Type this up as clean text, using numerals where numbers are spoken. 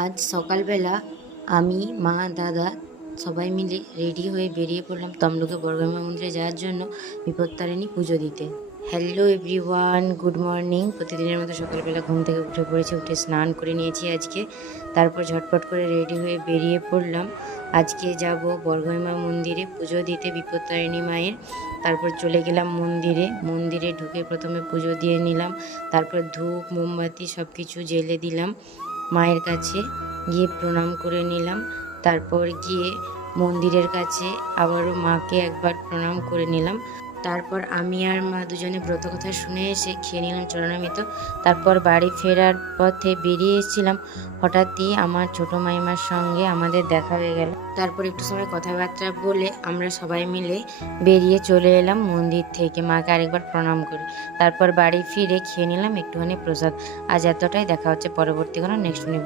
আজ সকালবেলা আমি, মা, দাদা সবাই মিলে রেডি হয়ে বেরিয়ে পড়লাম তমলুকে বর্গভীমা মন্দিরে যাওয়ার জন্য বিপত্তারিণী পুজো দিতে। Hello everyone, good morning. প্রতিদিনের মতো সকালবেলা ঘুম থেকে উঠে পড়েছি, উঠে স্নান করে নিয়েছি আজকে। তারপর ঝটপট করে রেডি হয়ে বেরিয়ে পড়লাম। আজকে যাব বর্গভীমা মন্দিরে পুজো দিতে বিপত্তারিণী মায়ের। তারপর চলে গেলাম মন্দিরে ঢুকে প্রথমে পুজো দিয়ে নিলাম। তারপর ধূপ মোমবাতি সব কিছু জ্বেলে দিলাম। মায়ের কাছে গিয়ে প্রণাম করে নিলাম। তারপর গিয়ে মন্দিরের কাছে আবারও মাকে একবার প্রণাম করে নিলাম। তারপর আমি আর মা দুজনে ব্রত কথা শুনে এসে খেয়ে নিলাম চরণামৃত। তারপর বাড়ি ফেরার পথে বেরিয়ে এসেছিলাম, হঠাৎই আমার ছোটো মাইমার সঙ্গে আমাদের দেখা হয়ে গেল। তারপর একটু সময় কথাবার্তা বলে আমরা সবাই মিলে বেরিয়ে চলে এলাম মন্দির থেকে, মাকে আরেকবার প্রণাম করে। তারপর বাড়ি ফিরে খেয়ে নিলাম একটুখানি প্রসাদ। আজ এতটাই, দেখা হচ্ছে পরবর্তী কোনো নেক্সট ব্লগ।